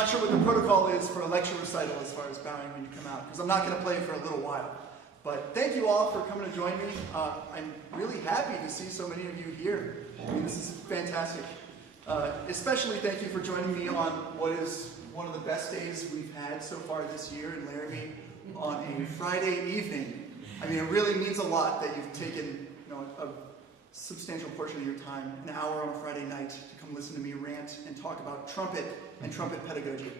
not sure what the protocol is for a lecture recital as far as bowing when you come out, because I'm not going to play for a little while. But thank you all for coming to join me. I'm really happy to see so many of you here. I mean, this is fantastic. Especially thank you for joining me on what is one of the best days we've had so far this year in Laramie on a Friday evening. I mean, it really means a lot that you've taken a substantial portion of your time, an hour on a Friday night, to come listen to me rant and talk about trumpet and trumpet pedagogy.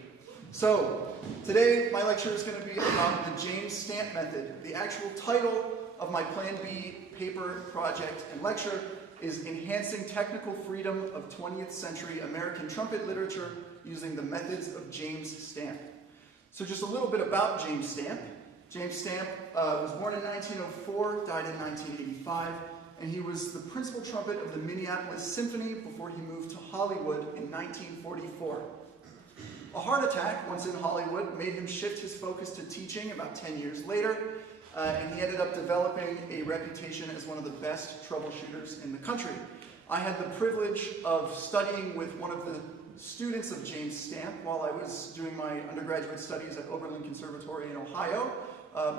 So, today my lecture is going to be about the James Stamp method. The actual title of my Plan B paper, project, and lecture is Enhancing Technical Freedom of 20th Century American Trumpet Literature Using the Methods of James Stamp. So just a little bit about James Stamp. James Stamp was born in 1904, died in 1985, and he was the principal trumpet of the Minneapolis Symphony before he moved to Hollywood in 1944. A heart attack, once in Hollywood, made him shift his focus to teaching about 10 years later, and he ended up developing a reputation as one of the best troubleshooters in the country. I had the privilege of studying with one of the students of James Stamp while I was doing my undergraduate studies at Oberlin Conservatory in Ohio.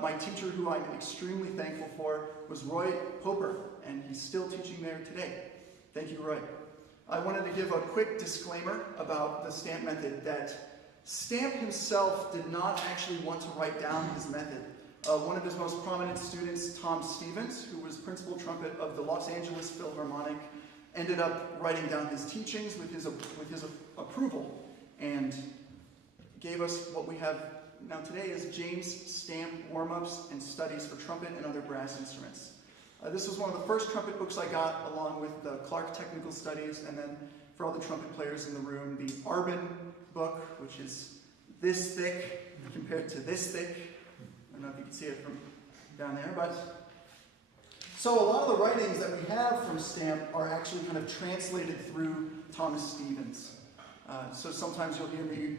My teacher, who I'm extremely thankful for, was Roy Poper, and he's still teaching there today. Thank you, Roy. I wanted to give a quick disclaimer about the Stamp method, that Stamp himself did not actually want to write down his method. One of his most prominent students, Tom Stevens, who was principal trumpet of the Los Angeles Philharmonic, ended up writing down his teachings with his approval, and gave us what we have now today is James Stamp warm-ups and studies for trumpet and other brass instruments. This was one of the first trumpet books I got, along with the Clark Technical Studies, and then for all the trumpet players in the room, the Arbin book, which is this thick compared to this thick. I don't know if you can see it from down there, but so a lot of the writings that we have from Stamp are actually kind of translated through Thomas Stevens. So sometimes you'll hear me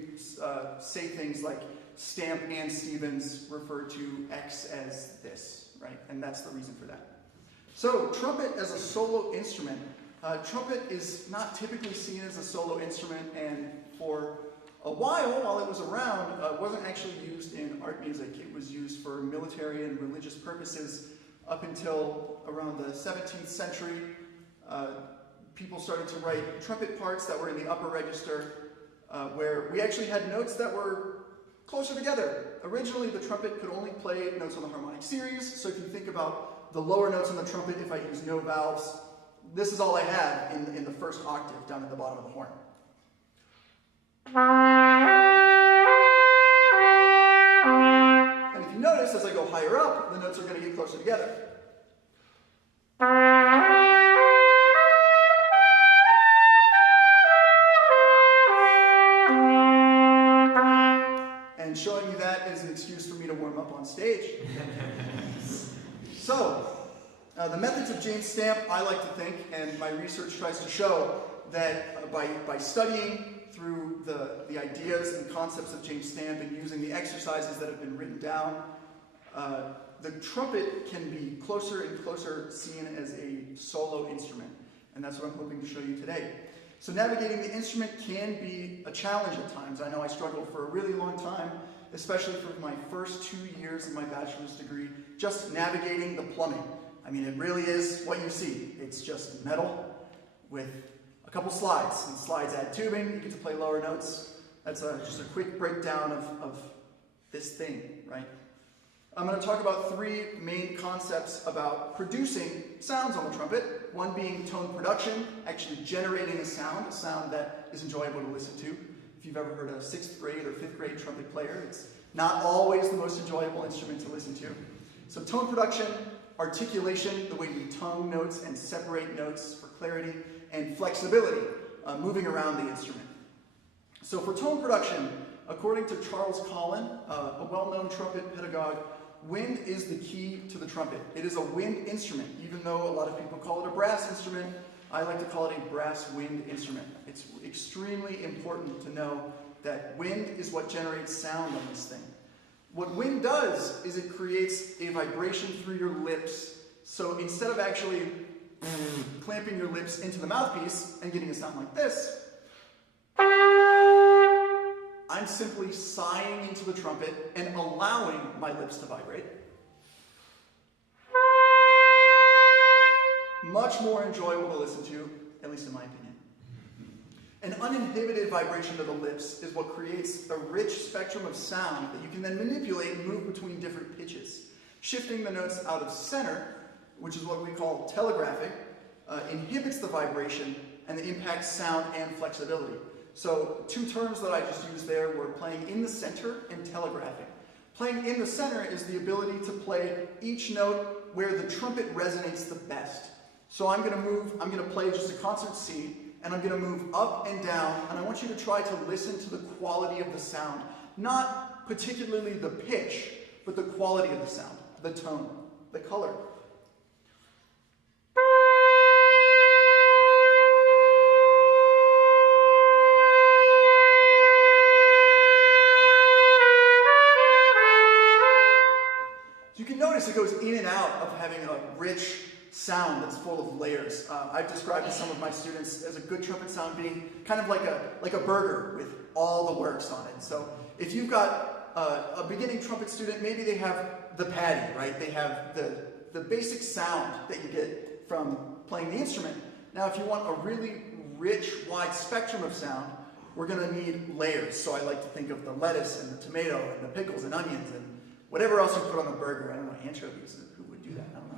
say things like Stamp and Stevens refer to X as this, right? And that's the reason for that. So trumpet as a solo instrument. Trumpet is not typically seen as a solo instrument, and for a while it was around, wasn't actually used in art music. It was used for military and religious purposes up until around the 17th century. People started to write trumpet parts that were in the upper register, where we actually had notes that were closer together. Originally, the trumpet could only play notes on the harmonic series, so if you think about the lower notes on the trumpet, if I use no valves, this is all I have in the first octave down at the bottom of the horn. And if you notice, as I go higher up, the notes are going to get closer together. And showing you that is an excuse for me to warm up on stage. So, the methods of James Stamp, I like to think, and my research tries to show, that by studying through the ideas and concepts of James Stamp and using the exercises that have been written down, the trumpet can be closer and closer seen as a solo instrument. And that's what I'm hoping to show you today. So navigating the instrument can be a challenge at times. I know I struggled for a really long time, especially for my first 2 years of my bachelor's degree, just navigating the plumbing. I mean, it really is what you see. It's just metal with a couple slides, and slides add tubing. You get to play lower notes. That's just a quick breakdown of this thing, right? I'm going to talk about three main concepts about producing sounds on the trumpet. One being tone production, actually generating a sound that is enjoyable to listen to. If you've ever heard a 6th grade or 5th grade trumpet player, it's not always the most enjoyable instrument to listen to. So tone production, articulation, the way we tone notes and separate notes for clarity, and flexibility, moving around the instrument. So for tone production, according to Charles Collin, a well-known trumpet pedagogue, wind is the key to the trumpet. It is a wind instrument, even though a lot of people call it a brass instrument. I like to call it a brass wind instrument. It's extremely important to know that wind is what generates sound on this thing. What wind does is it creates a vibration through your lips. So instead of actually clamping your lips into the mouthpiece and getting a sound like this, I'm simply sighing into the trumpet and allowing my lips to vibrate. Much more enjoyable to listen to, at least in my opinion. An uninhibited vibration of the lips is what creates a rich spectrum of sound that you can then manipulate and move between different pitches. Shifting the notes out of center, which is what we call telegraphing, inhibits the vibration and it impacts sound and flexibility. So two terms that I just used there were playing in the center and telegraphing. Playing in the center is the ability to play each note where the trumpet resonates the best. So I'm going to play just a concert C, and I'm going to move up and down, and I want you to try to listen to the quality of the sound. Not particularly the pitch, but the quality of the sound, the tone, the color. You can notice it goes in and out of having a rich sound that's full of layers. I've described to some of my students as a good trumpet sound being kind of like a burger with all the works on it. So if you've got a beginning trumpet student, maybe they have the patty, right? They have the basic sound that you get from playing the instrument. Now if you want a really rich, wide spectrum of sound, we're going to need layers. So I like to think of the lettuce and the tomato and the pickles and onions and whatever else you put on the burger. I don't know, anchovies, who would do that? I don't know.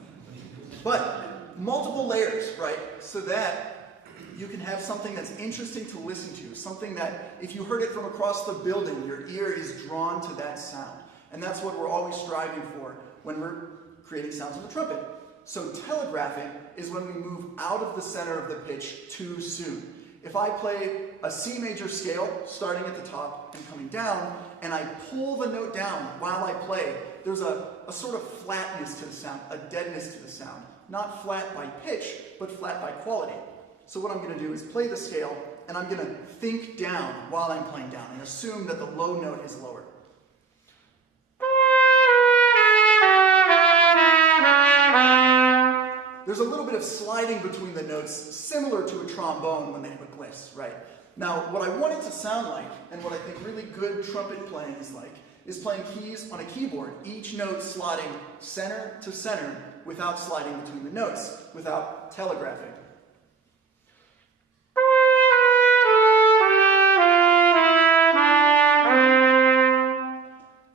But multiple layers, right? So that you can have something that's interesting to listen to, something that if you heard it from across the building, your ear is drawn to that sound. And that's what we're always striving for when we're creating sounds with the trumpet. So telegraphing is when we move out of the center of the pitch too soon. If I play a C major scale, starting at the top and coming down, and I pull the note down while I play, there's a sort of flatness to the sound, a deadness to the sound. Not flat by pitch, but flat by quality. So what I'm going to do is play the scale, and I'm going to think down while I'm playing down, and assume that the low note is lower. There's a little bit of sliding between the notes, similar to a trombone when they have a gliss, right? Now, what I want it to sound like, and what I think really good trumpet playing is like, is playing keys on a keyboard, each note slotting center to center without sliding between the notes, without telegraphing.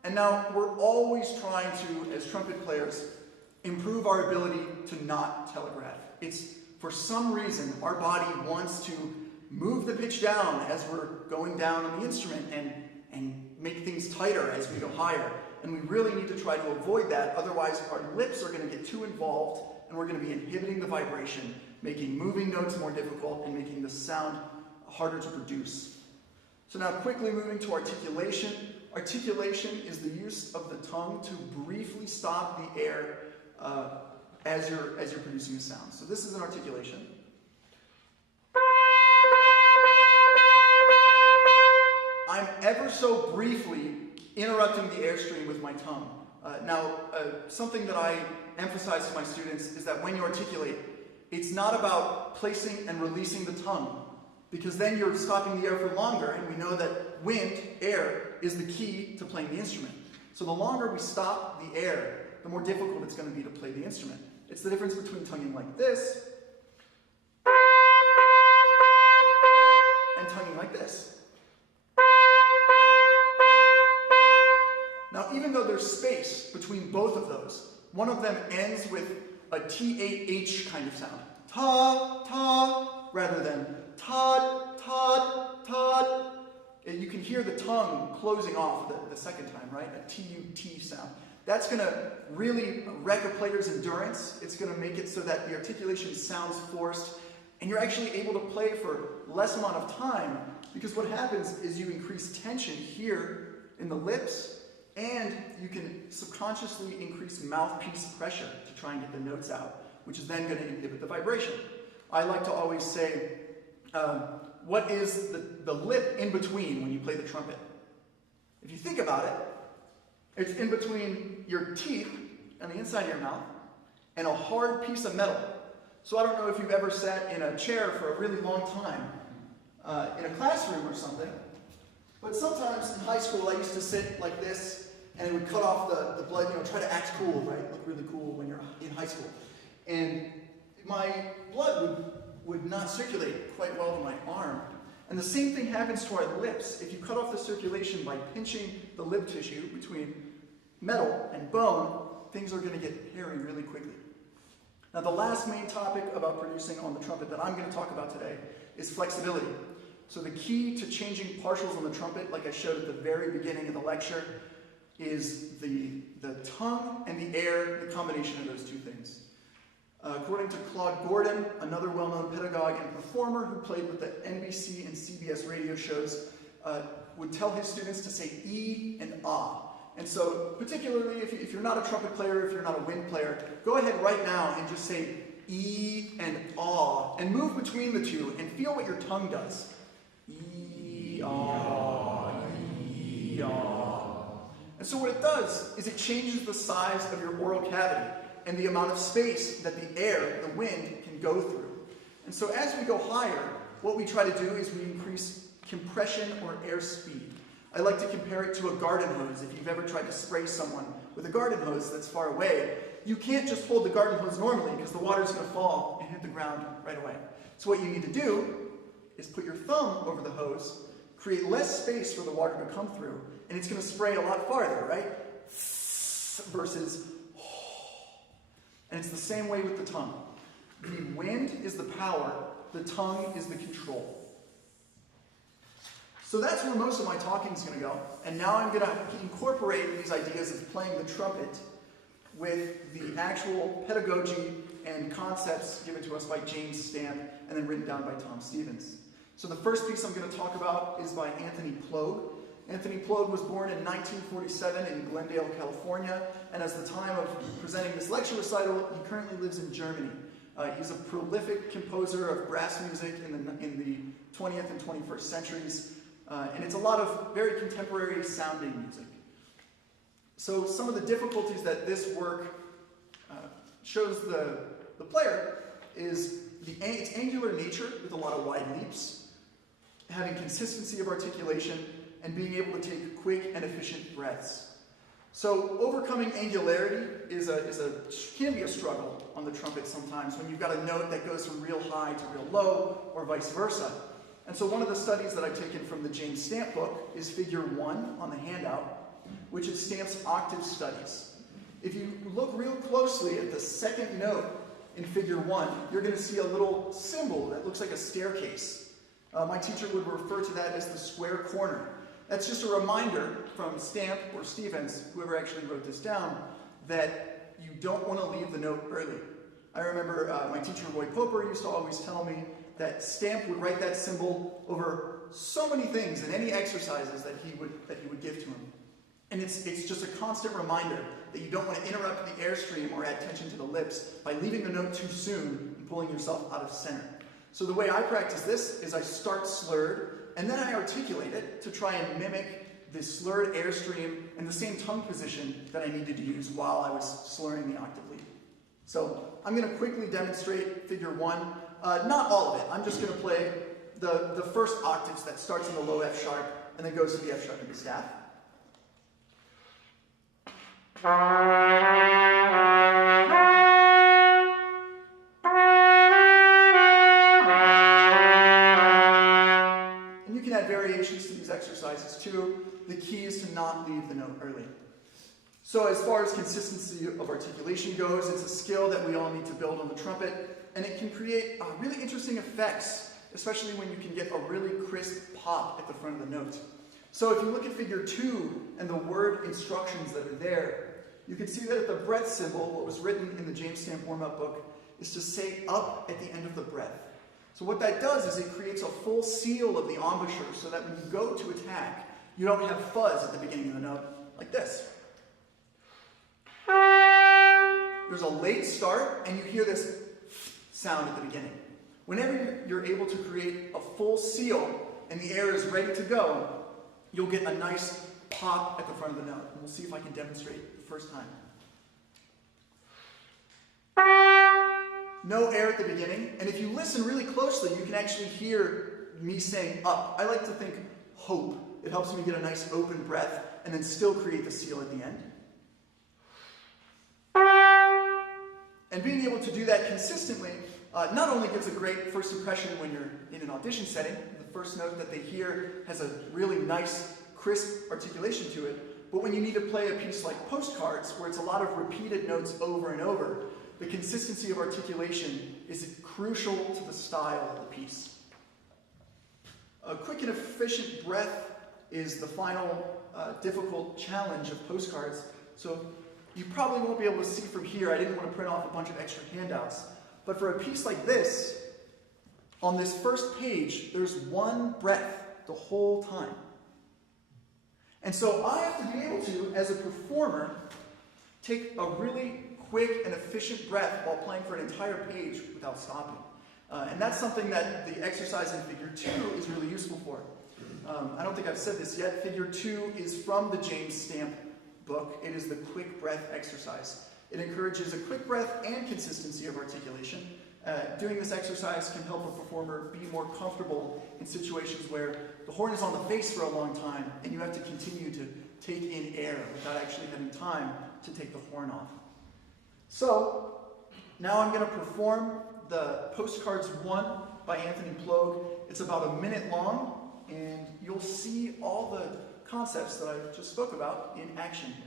And now, we're always trying to, as trumpet players, improve our ability to not telegraph. It's, for some reason, our body wants to move the pitch down as we're going down on the instrument and make things tighter as we go higher. And we really need to try to avoid that, otherwise our lips are going to get too involved and we're going to be inhibiting the vibration, making moving notes more difficult and making the sound harder to produce. So now quickly moving to articulation. Articulation is the use of the tongue to briefly stop the air as you're producing a sound. So this is an articulation. I'm ever so briefly interrupting the airstream with my tongue. Something that I emphasize to my students is that when you articulate, it's not about placing and releasing the tongue, because then you're stopping the air for longer, and we know that wind, air, is the key to playing the instrument. So the longer we stop the air, the more difficult it's going to be to play the instrument. It's the difference between tonguing like this and tonguing like this. Now, even though there's space between both of those, one of them ends with a T-A-H kind of sound. Ta, ta, rather than ta, ta, ta. You can hear the tongue closing off the second time, right? A T-U-T sound. That's going to really wreck a player's endurance. It's going to make it so that the articulation sounds forced, and you're actually able to play for less amount of time, because what happens is you increase tension here in the lips, and you can subconsciously increase mouthpiece pressure to try and get the notes out, which is then going to inhibit the vibration. I like to always say, what is the lip in between when you play the trumpet? If you think about it, it's in between your teeth and the inside of your mouth and a hard piece of metal. So I don't know if you've ever sat in a chair for a really long time in a classroom or something, But sometimes in high school, I used to sit like this, and it would cut off the blood, try to act cool, right? Look really cool when you're in high school. And my blood would not circulate quite well to my arm. And the same thing happens to our lips. If you cut off the circulation by pinching the lip tissue between metal and bone, things are going to get hairy really quickly. Now, the last main topic about producing on the trumpet that I'm going to talk about today is flexibility. So the key to changing partials on the trumpet, like I showed at the very beginning of the lecture, is the tongue and the air, the combination of those two things. According to Claude Gordon, another well-known pedagogue and performer who played with the NBC and CBS radio shows, would tell his students to say E and Ah. And so, particularly if you're not a trumpet player, if you're not a wind player, go ahead right now and just say E and Ah, and move between the two and feel what your tongue does. E, Ah, E, Ah. And so what it does is it changes the size of your oral cavity and the amount of space that the air, the wind, can go through. And so as we go higher, what we try to do is we increase compression or air speed. I like to compare it to a garden hose. If you've ever tried to spray someone with a garden hose that's far away, you can't just hold the garden hose normally because the water's going to fall and hit the ground right away. So what you need to do is put your thumb over the hose, create less space for the water to come through, and it's going to spray a lot farther, right? Versus, and it's the same way with the tongue. The wind is the power, the tongue is the control. So that's where most of my talking is going to go. And now I'm going to incorporate these ideas of playing the trumpet with the actual pedagogy and concepts given to us by James Stamp and then written down by Tom Stevens. So the first piece I'm going to talk about is by Anthony Plogue. Anthony Plogue was born in 1947 in Glendale, California, and as the time of presenting this lecture recital, he currently lives in Germany. He's a prolific composer of brass music in the 20th and 21st centuries. And it's a lot of very contemporary sounding music. So some of the difficulties that this work shows the player is its angular nature with a lot of wide leaps, having consistency of articulation, and being able to take quick and efficient breaths. So overcoming angularity can be a struggle on the trumpet sometimes when you've got a note that goes from real high to real low or vice versa. And so one of the studies that I've taken from the James Stamp book is figure 1 on the handout, which is Stamp's octave studies. If you look real closely at the second note in figure 1, you're going to see a little symbol that looks like a staircase. My teacher would refer to that as the square corner. That's just a reminder from Stamp or Stevens, whoever actually wrote this down, that you don't want to leave the note early. I remember my teacher, Roy Poper, used to always tell me that Stamp would write that symbol over so many things and any exercises that he would give to him. And it's just a constant reminder that you don't want to interrupt the airstream or add tension to the lips by leaving the note too soon and pulling yourself out of center. So the way I practice this is I start slurred, and then I articulate it to try and mimic the slurred airstream and the same tongue position that I needed to use while I was slurring the octave lead. So I'm going to quickly demonstrate figure 1. Not all of it. I'm just going to play the first octaves that starts in the low F sharp and then goes to the F sharp and the staff. And you can add variations to these exercises too. The key is to not leave the note early. So as far as consistency of articulation goes, it's a skill that we all need to build on the trumpet. And it can create really interesting effects, especially when you can get a really crisp pop at the front of the note. So if you look at figure 2 and the word instructions that are there, you can see that at the breath symbol, what was written in the James Stamp warm-up book, is to say up at the end of the breath. So what that does is it creates a full seal of the embouchure so that when you go to attack, you don't have fuzz at the beginning of the note like this. There's a late start, and you hear this sound at the beginning. Whenever you're able to create a full seal and the air is ready to go, you'll get a nice pop at the front of the note. And we'll see if I can demonstrate the first time. No air at the beginning, and if you listen really closely, you can actually hear me saying up. I like to think hope It helps me get a nice open breath and then still create the seal at the end. And being able to do that consistently not only gives a great first impression when you're in an audition setting, the first note that they hear has a really nice, crisp articulation to it, but when you need to play a piece like Postcards, where it's a lot of repeated notes over and over, the consistency of articulation is crucial to the style of the piece. A quick and efficient breath is the final difficult challenge of Postcards. So you probably won't be able to see from here. I didn't want to print off a bunch of extra handouts. But for a piece like this, on this first page, there's one breath the whole time. And so I have to be able to, as a performer, take a really quick and efficient breath while playing for an entire page without stopping. And that's something that the exercise in Figure 2 is really useful for. I don't think I've said this yet. Figure 2 is from the James Stamp book. It is the quick breath exercise. It encourages a quick breath and consistency of articulation. Doing this exercise can help a performer be more comfortable in situations where the horn is on the face for a long time and you have to continue to take in air without actually having time to take the horn off. So, now I'm going to perform the Postcards 1 by Anthony Plogue. It's about a minute long, and you'll see all the concepts that I just spoke about in action here.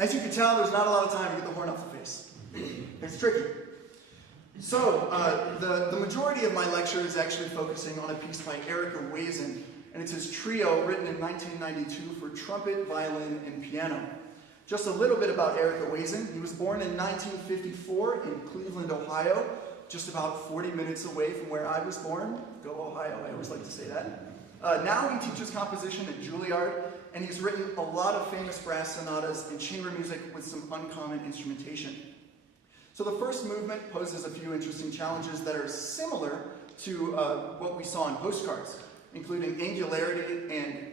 As you can tell, there's not a lot of time to get the horn off the face. It's tricky. So, the majority of my lecture is actually focusing on a piece by Eric Owazen, and it's his trio written in 1992 for trumpet, violin, and piano. Just a little bit about Eric Owazen. He was born in 1954 in Cleveland, Ohio, just about 40 minutes away from where I was born. Go Ohio, I always like to say that. Now he teaches composition at Juilliard, and he's written a lot of famous brass sonatas and chamber music with some uncommon instrumentation. So the first movement poses a few interesting challenges that are similar to what we saw in Postcards, including angularity and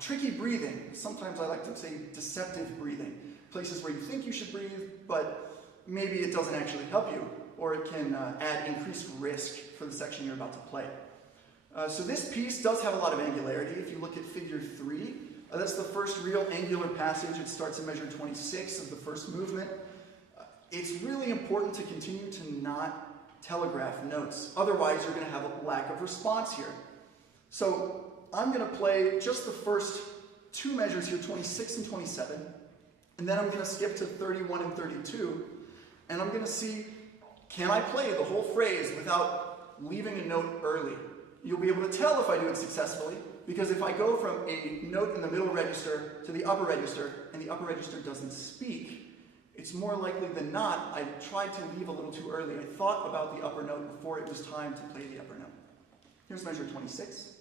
tricky breathing. Sometimes I like to say deceptive breathing. Places where you think you should breathe, but maybe it doesn't actually help you, or it can add increased risk for the section you're about to play. So this piece does have a lot of angularity. If you look at Figure 3, that's the first real angular passage. It starts in measure 26 of the first movement. It's really important to continue to not telegraph notes. Otherwise, you're going to have a lack of response here. So I'm going to play just the first two measures here, 26 and 27, and then I'm going to skip to 31 and 32, and I'm going to see, can I play the whole phrase without leaving a note early? You'll be able to tell if I do it successfully Because if I go from a note in the middle register to the upper register, and the upper register doesn't speak, it's more likely than not I tried to leave a little too early. I thought about the upper note before it was time to play the upper note. Here's measure 26.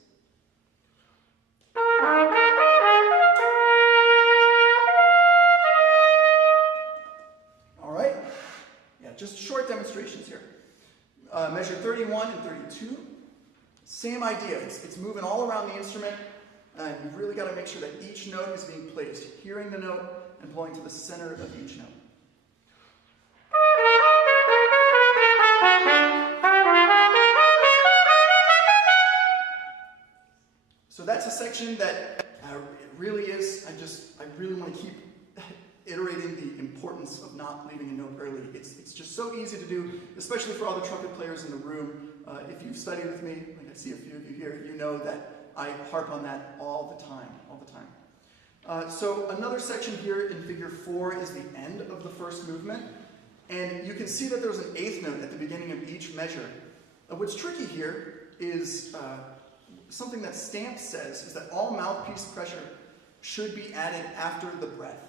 All right? Yeah, just short demonstrations here. Measure 31 and 32. Same idea. It's moving all around the instrument, and you've really got to make sure that each note is being placed, hearing the note and blowing to the center of each note. So that's a section that it really is, I really want to keep iterating the importance of not leaving a note early. It's just so easy to do, especially for all the trumpet players in the room. If you've studied with me, like I see a few of you here, you know that I harp on that all the time. So another section here in figure 4 is the end of the first movement. And you can see that there's an eighth note at the beginning of each measure. What's tricky here is something that Stamp says is that all mouthpiece pressure should be added after the breath.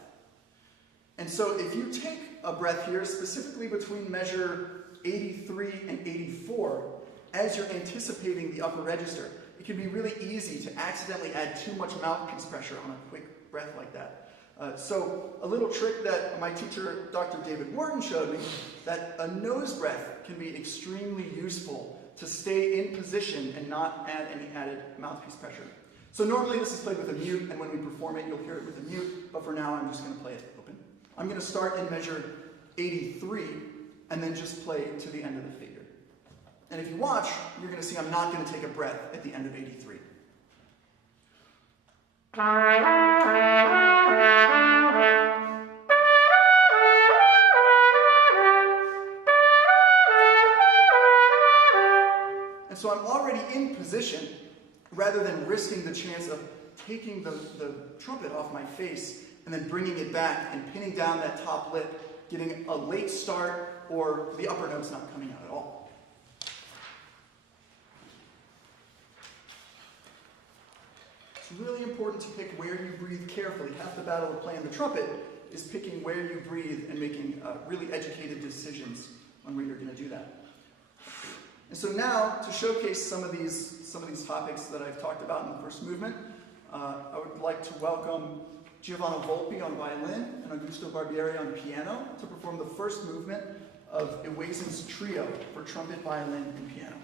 And so if you take a breath here, specifically between measure 83 and 84, as you're anticipating the upper register, it can be really easy to accidentally add too much mouthpiece pressure on a quick breath like that. So a little trick that my teacher, Dr. David Wharton, showed me, that a nose breath can be extremely useful to stay in position and not add any added mouthpiece pressure. So normally this is played with a mute, and when we perform it, you'll hear it with a mute, but for now I'm just going to play it open. I'm going to start in measure 83, and then just play to the end of the figure. And if you watch, you're going to see I'm not going to take a breath at the end of 83. And so I'm already in position, rather than risking the chance of taking the trumpet off my face and then bringing it back and pinning down that top lip, getting a late start, or the upper note's not coming out at all. It's really important to pick where you breathe carefully. Half the battle of playing the trumpet is picking where you breathe and making really educated decisions on where you're going to do that. And so now, to showcase some of these topics that I've talked about in the first movement, I would like to welcome Giovanni Volpi on violin and Augusto Barbieri on piano to perform the first movement of Ewazen's Trio for trumpet, violin, and piano.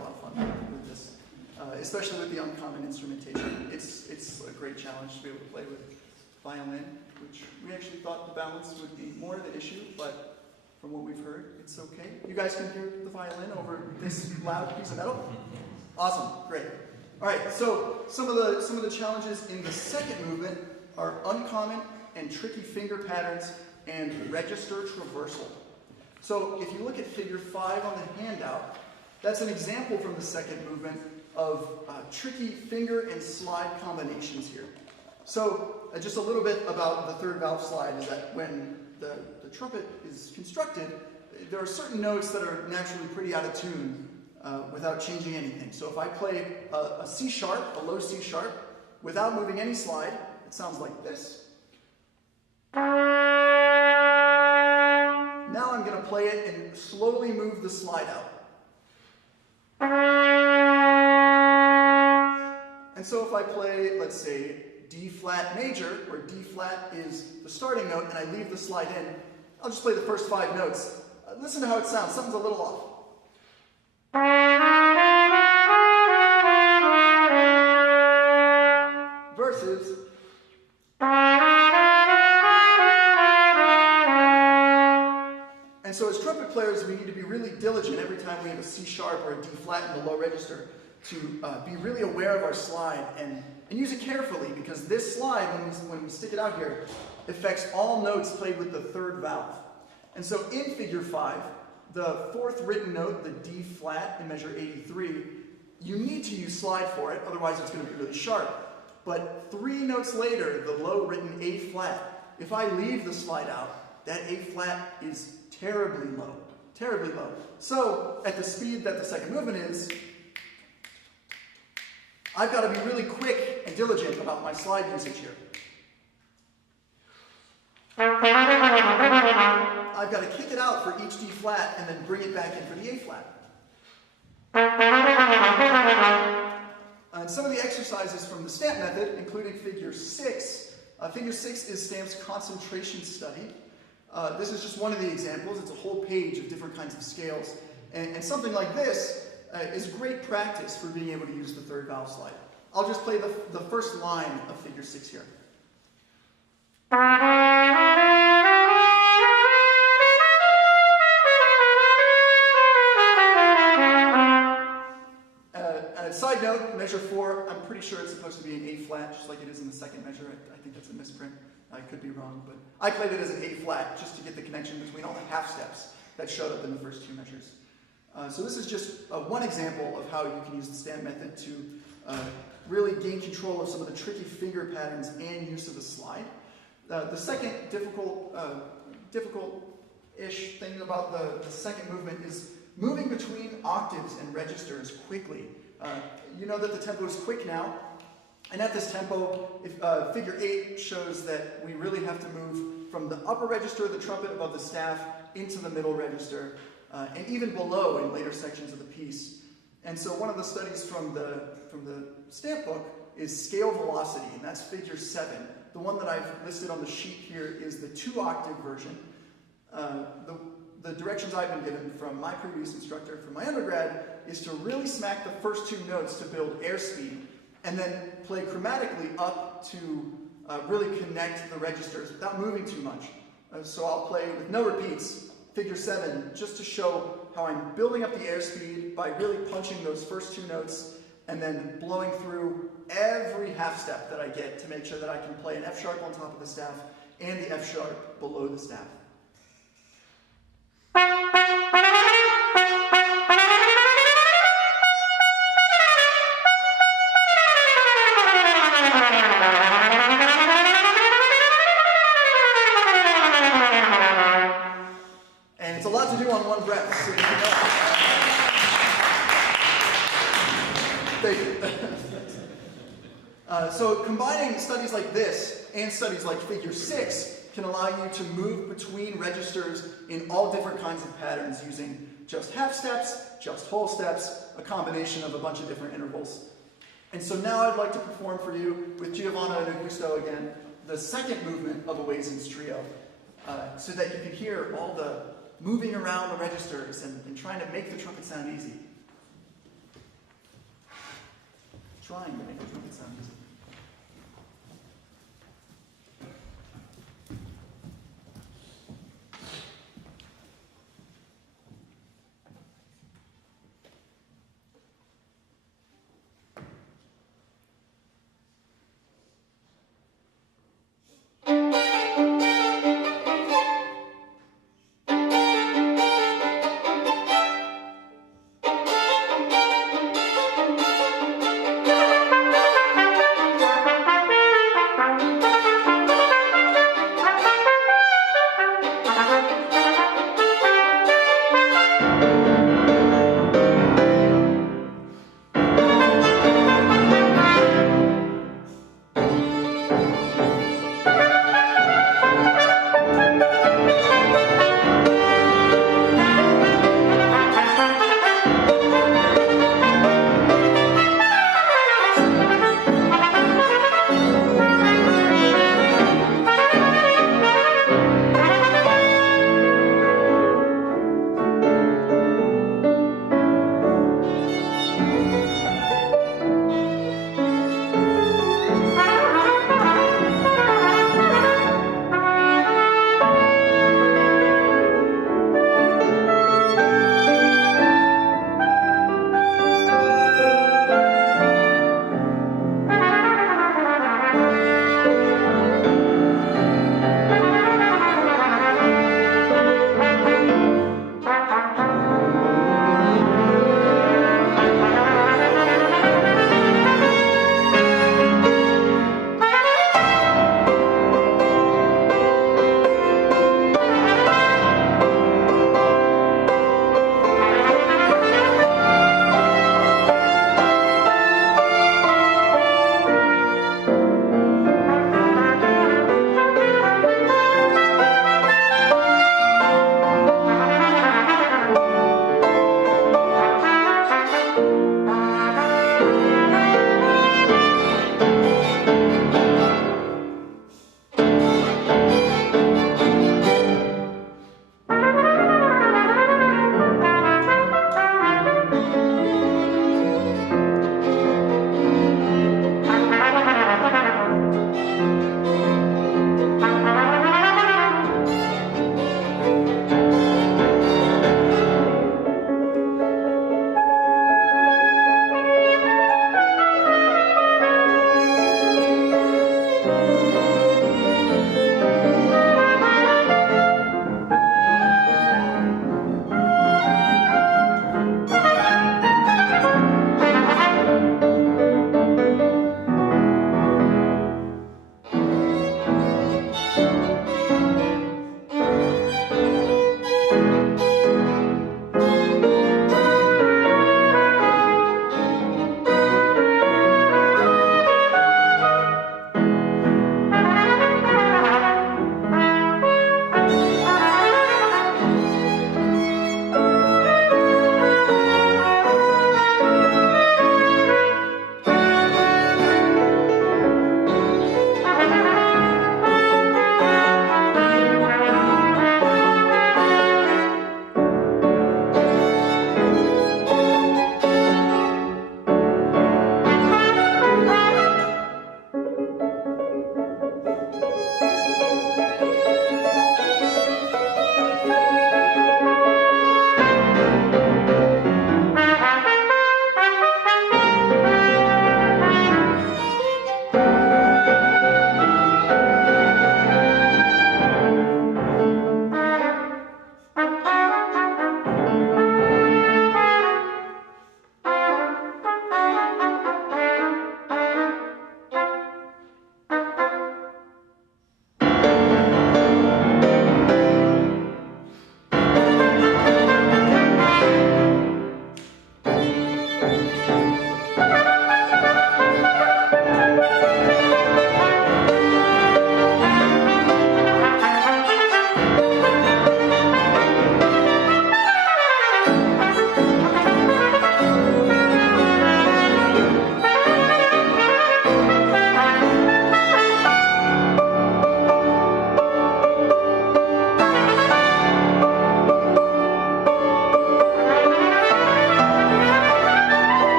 a lot of fun with this, especially with the uncommon instrumentation. It's a great challenge to be able to play with violin, which we actually thought the balance would be more of an issue, but from what we've heard, it's okay. You guys can hear the violin over this loud piece of metal? Awesome, great. All right, so some of the challenges in the second movement are uncommon and tricky finger patterns and register traversal. So if you look at figure 5 on the handout, that's an example from the second movement of tricky finger and slide combinations here. So just a little bit about the third valve slide is that when the trumpet is constructed, there are certain notes that are naturally pretty out of tune without changing anything. So if I play a C sharp, a low C sharp, without moving any slide, it sounds like this. Now I'm going to play it and slowly move the slide out. And so if I play, let's say, D flat major, where D flat is the starting note, and I leave the slide in, I'll just play the first 5 notes. Listen to how it sounds. Something's a little off. Versus. And so as trumpet players, we need to be really diligent every time we have a C sharp or a D flat in the low register to be really aware of our slide and use it carefully, because this slide, when we stick it out here, affects all notes played with the third valve. And so in figure 5, the 4th written note, the D flat in measure 83, you need to use slide for it, otherwise it's going to be really sharp. But 3 notes later, the low written A flat, if I leave the slide out, that A flat is terribly low, terribly low. So at the speed that the second movement is, I've got to be really quick and diligent about my slide usage here. I've got to kick it out for each D flat and then bring it back in for the A flat. And some of the exercises from the stamp method, including figure 6. Figure 6 is stamp's concentration study. This is just one of the examples. It's a whole page of different kinds of scales. And something like this is great practice for being able to use the third valve slide. I'll just play the first line of figure 6 here. Side note, measure 4, I'm pretty sure it's supposed to be an A flat, just like it is in the second measure. I think that's a misprint. I could be wrong, but I played it as an A flat just to get the connection between all the half steps that showed up in the first 2 measures. So this is just one example of how you can use the stamp method to really gain control of some of the tricky finger patterns and use of the slide. The second difficult-ish thing about the second movement is moving between octaves and registers quickly. You know that the tempo is quick now, and at this tempo, figure 8 shows that we really have to move from the upper register of the trumpet above the staff into the middle register, and even below in later sections of the piece. And so one of the studies from the stamp book is scale velocity, and that's figure 7. The one that I've listed on the sheet here is the 2-octave version. The directions I've been given from my previous instructor from my undergrad is to really smack the first 2 notes to build airspeed, and then play chromatically up to really connect the registers without moving too much. So I'll play with no repeats, figure 7, just to show how I'm building up the airspeed by really punching those first 2 notes and then blowing through every half step that I get to make sure that I can play an F sharp on top of the staff and the F sharp below the staff. And it's a lot to do on one breath. So thank you. So combining studies like this and studies like figure 6 can allow you to move between registers in all different kinds of patterns using just half steps, just whole steps, a combination of a bunch of different intervals. And so now I'd like to perform for you with Giovanna and Augusto again the second movement of Owazin's trio, so that you can hear all the moving around the registers and trying to make the trumpet sound easy. fine to make a trumpet sound music.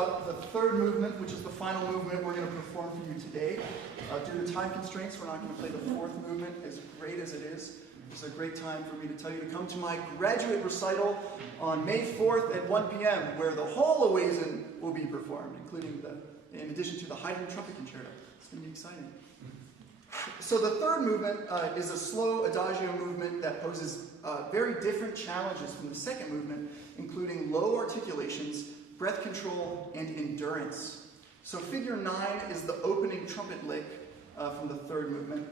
about the third movement, which is the final movement we're going to perform for you today. Due to time constraints, we're not going to play the fourth movement, as great as it is. It's a great time for me to tell you to come to my graduate recital on May 4th at 1 p.m., where the whole Oasen will be performed, including in addition to the Haydn trumpet concerto. It's going to be exciting. So the third movement is a slow adagio movement that poses very different challenges from the second movement, including low articulations, breath control, and endurance. So figure 9 is the opening trumpet lick from the third movement,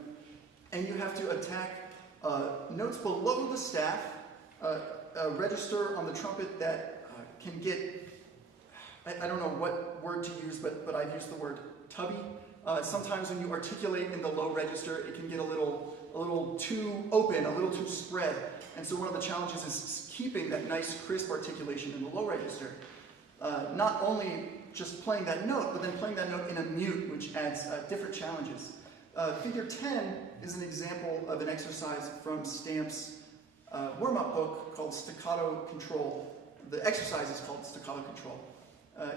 and you have to attack notes below the staff, a register on the trumpet that can get, I don't know what word to use, but I've used the word tubby. Sometimes when you articulate in the low register, it can get a little too open, a little too spread. And so one of the challenges is keeping that nice crisp articulation in the low register. Not only just playing that note, but then playing that note in a mute, which adds different challenges. Figure 10 is an example of an exercise from Stamp's warm-up book called Staccato Control. The exercise is called Staccato Control.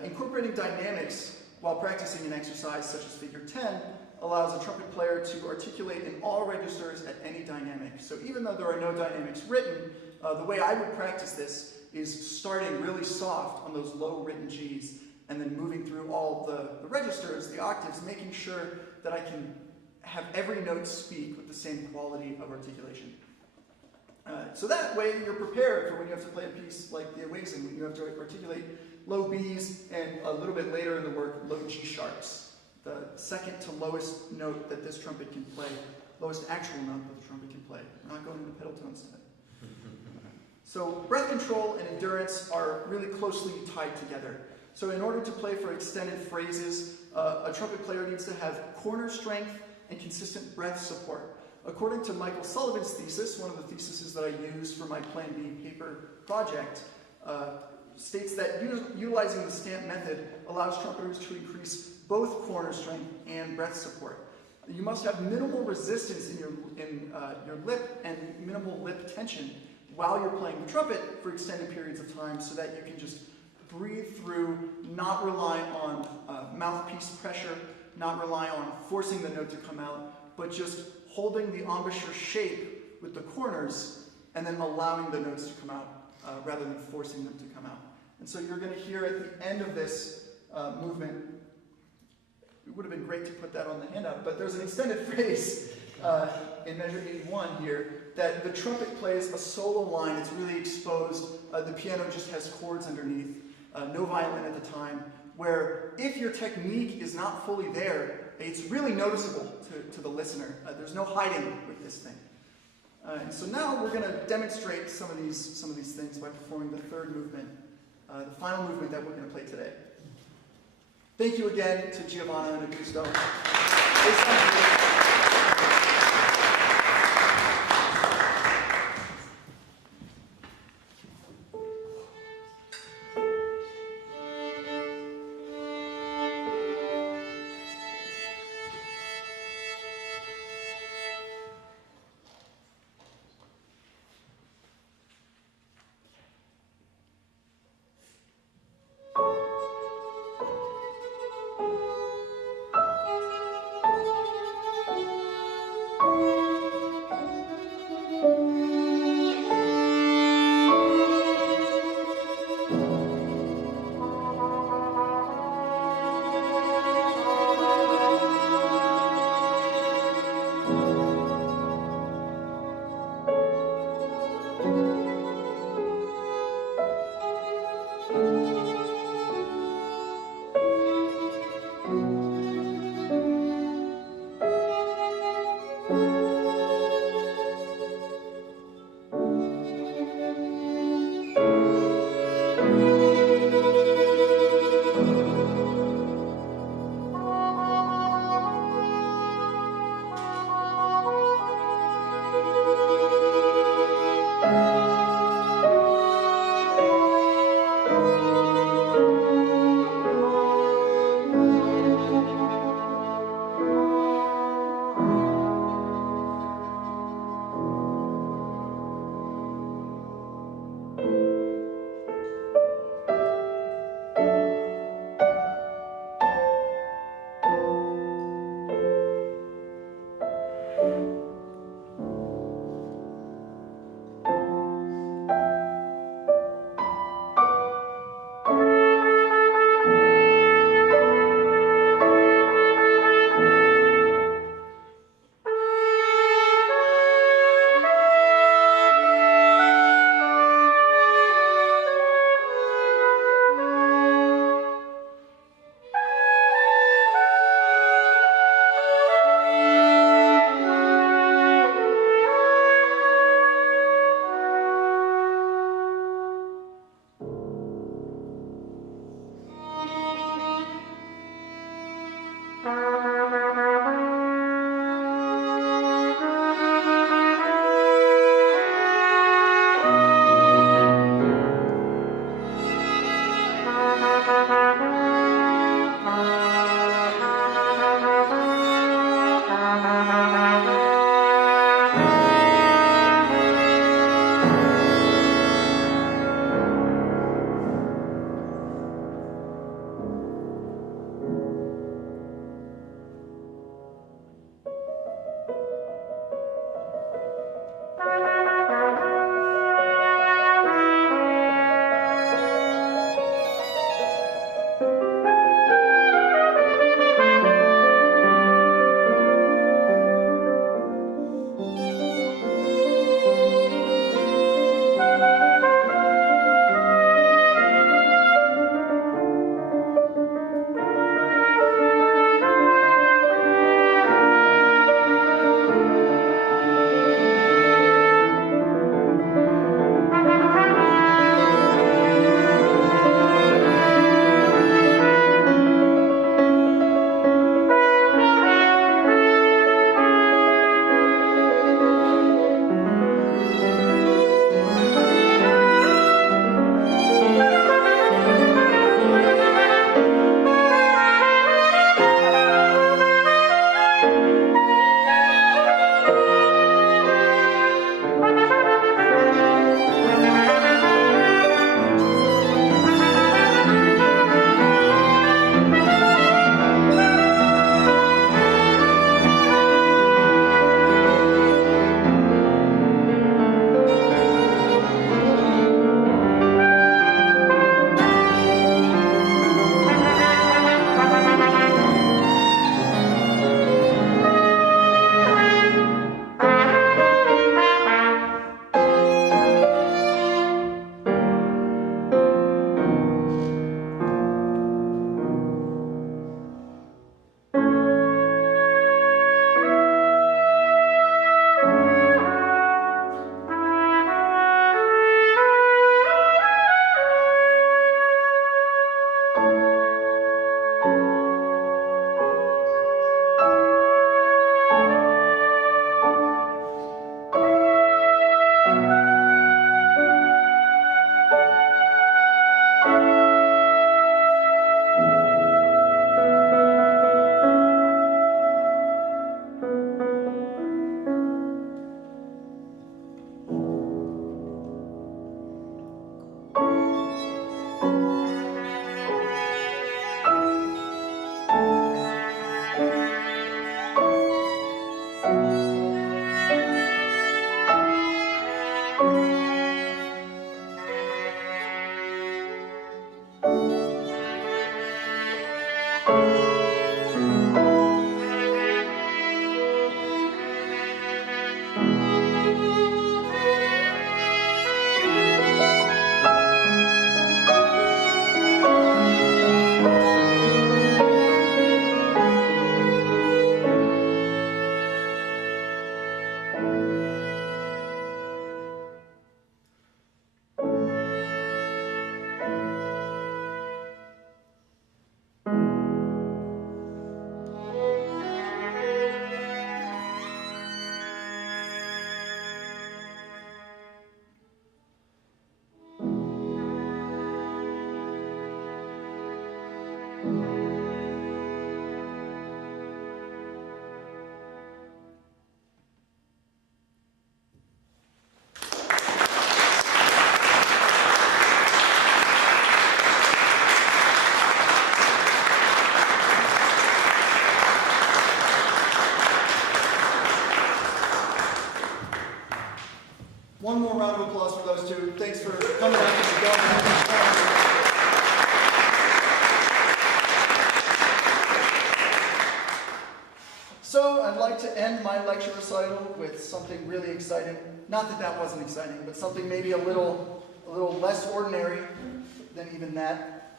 Incorporating dynamics while practicing an exercise such as figure 10 allows a trumpet player to articulate in all registers at any dynamic. So even though there are no dynamics written, the way I would practice this is starting really soft on those low written Gs and then moving through all the registers, the octaves, making sure that I can have every note speak with the same quality of articulation. So that way you're prepared for when you have to play a piece like the Oasen, when you have to articulate low Bs and a little bit later in the work, low G sharps. The second to lowest note that this trumpet can play, lowest actual note that the trumpet can play. We're not going into pedal tones today. So breath control and endurance are really closely tied together. So in order to play for extended phrases, a trumpet player needs to have corner strength and consistent breath support. According to Michael Sullivan's thesis, one of the theses that I used for my Plan B paper project, states that utilizing the stamp method allows trumpeters to increase both corner strength and breath support. You must have minimal resistance in your lip and minimal lip tension while you're playing the trumpet for extended periods of time so that you can just breathe through, not rely on mouthpiece pressure, not rely on forcing the note to come out, but just holding the embouchure shape with the corners and then allowing the notes to come out rather than forcing them to come out. And so you're going to hear at the end of this movement, it would have been great to put that on the handout, but there's an extended phrase in measure 81 here that the trumpet plays a solo line. It's really exposed. The piano just has chords underneath, no violin at the time, where if your technique is not fully there, it's really noticeable to the listener. There's no hiding with this thing. And so now we're going to demonstrate some of these things by performing the third movement, the final movement that we're going to play today. Thank you again to Giovanna and Augusto. round of applause for those two. Thanks for coming out. So I'd like to end my lecture recital with something really exciting. Not that that wasn't exciting, but something maybe a little less ordinary than even that.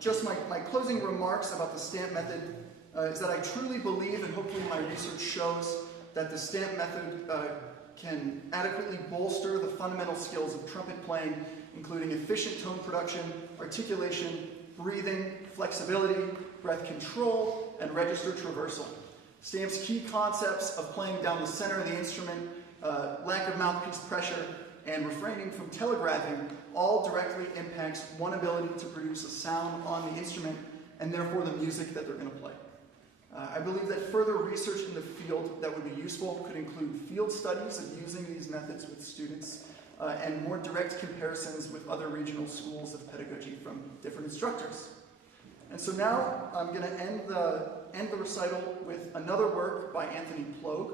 Just my closing remarks about the stamp method is that I truly believe, and hopefully my research shows, that the stamp method can adequately bolster the fundamental skills of trumpet playing, including efficient tone production, articulation, breathing, flexibility, breath control, and register traversal. Stamp's key concepts of playing down the center of the instrument, lack of mouthpiece pressure, and refraining from telegraphing all directly impacts one ability to produce a sound on the instrument, and therefore the music that they're going to play. I believe that further research in the field that would be useful could include field studies of using these methods with students, and more direct comparisons with other regional schools of pedagogy from different instructors. And so now I'm going to end the recital with another work by Anthony Plogue.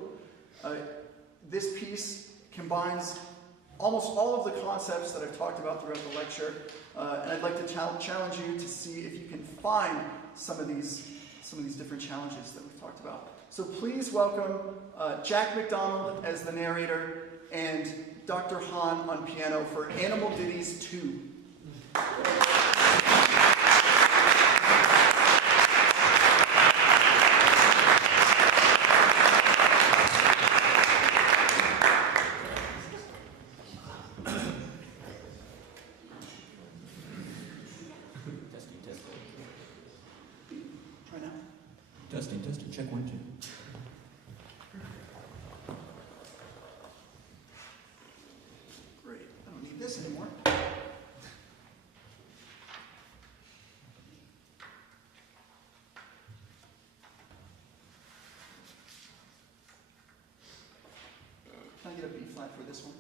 This piece combines almost all of the concepts that I've talked about throughout the lecture, and I'd like to challenge you to see if you can find some of these different challenges that we've talked about. So please welcome Jack McDonald as the narrator and Dr. Hahn on piano for Animal Ditties 2. Testing, check 1, 2. Great, I don't need this anymore. Can I get a B flat for this one?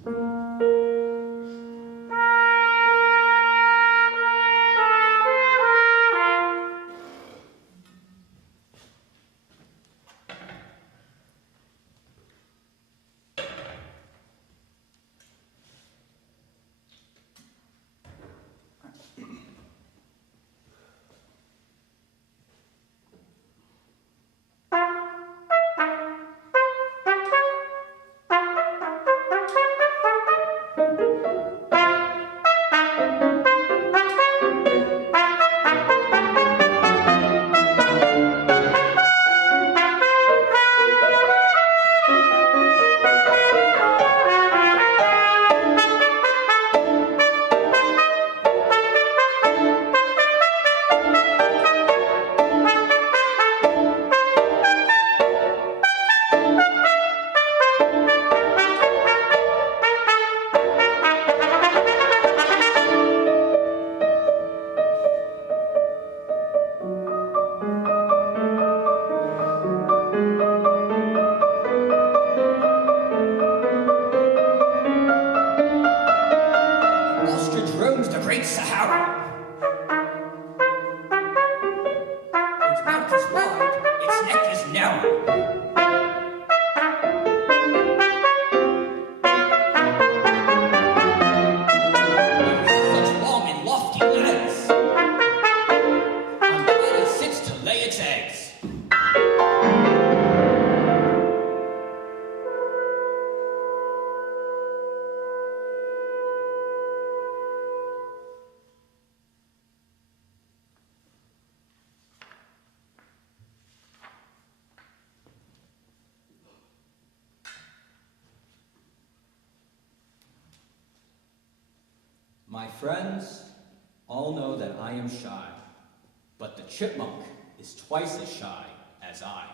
My friends all know that I am shy, but the chipmunk is twice as shy as I.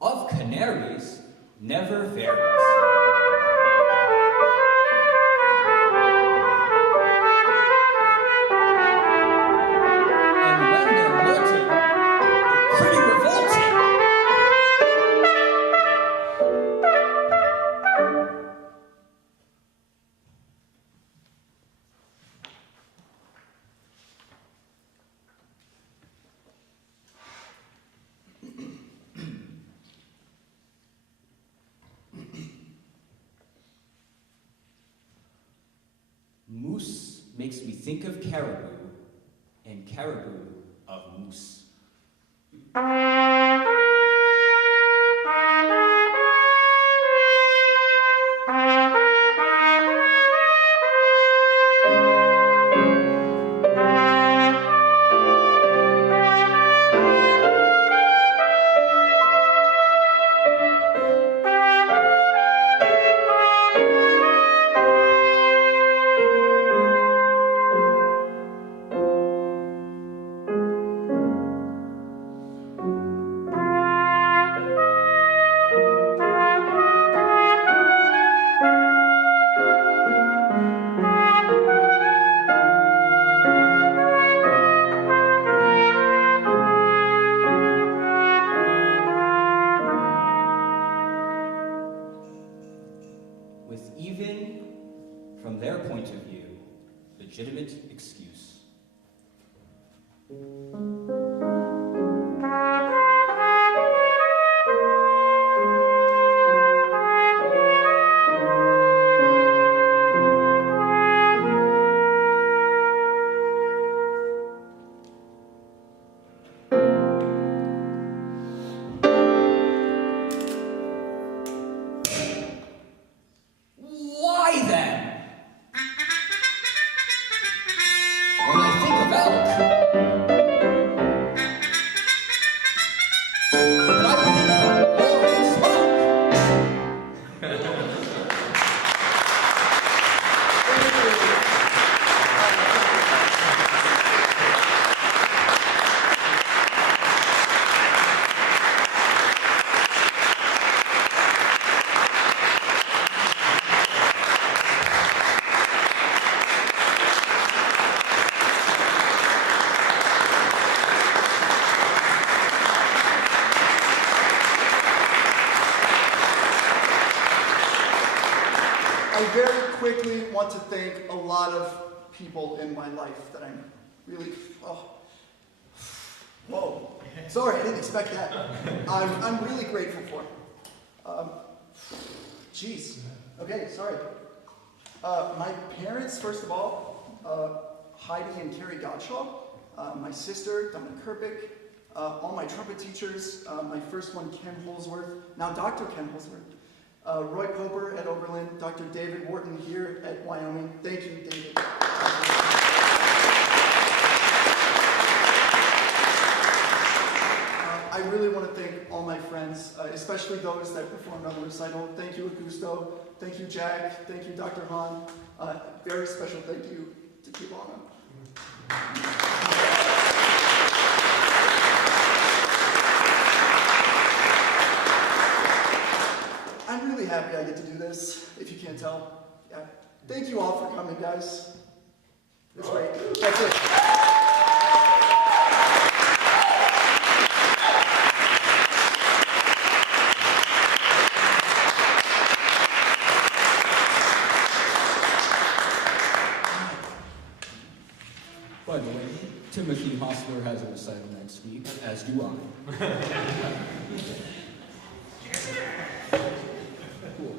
of canaries never varies. And when they're molting, they're pretty revolting. Moose makes me think of caribou, and caribou of moose. With even, from their point of view, legitimate excuse. Why then? When I think of elk, then I would think of roaring smoke. I very quickly want to thank a lot of people in my life that I'm really, whoa, sorry, I didn't expect that. I'm really grateful for. Jeez, okay, sorry. My parents, first of all, Heidi and Carrie Gottschall, my sister, Donna Kerpick, all my trumpet teachers, my first one, Ken Holsworth, now Dr. Ken Holsworth, Roy Poper at Oberlin, Dr. David Wharton here at Wyoming. Thank you, David. I really want to thank all my friends, especially those that performed on the recital. Thank you, Augusto. Thank you, Jack. Thank you, Dr. Hahn. Very special thank you to Kibana. I'm really happy I get to do this, if you can't tell. Yeah. Thank you all for coming, guys. It's great. That's it. By the way, Timothy Hostler has a recital next week, as do I. Cool.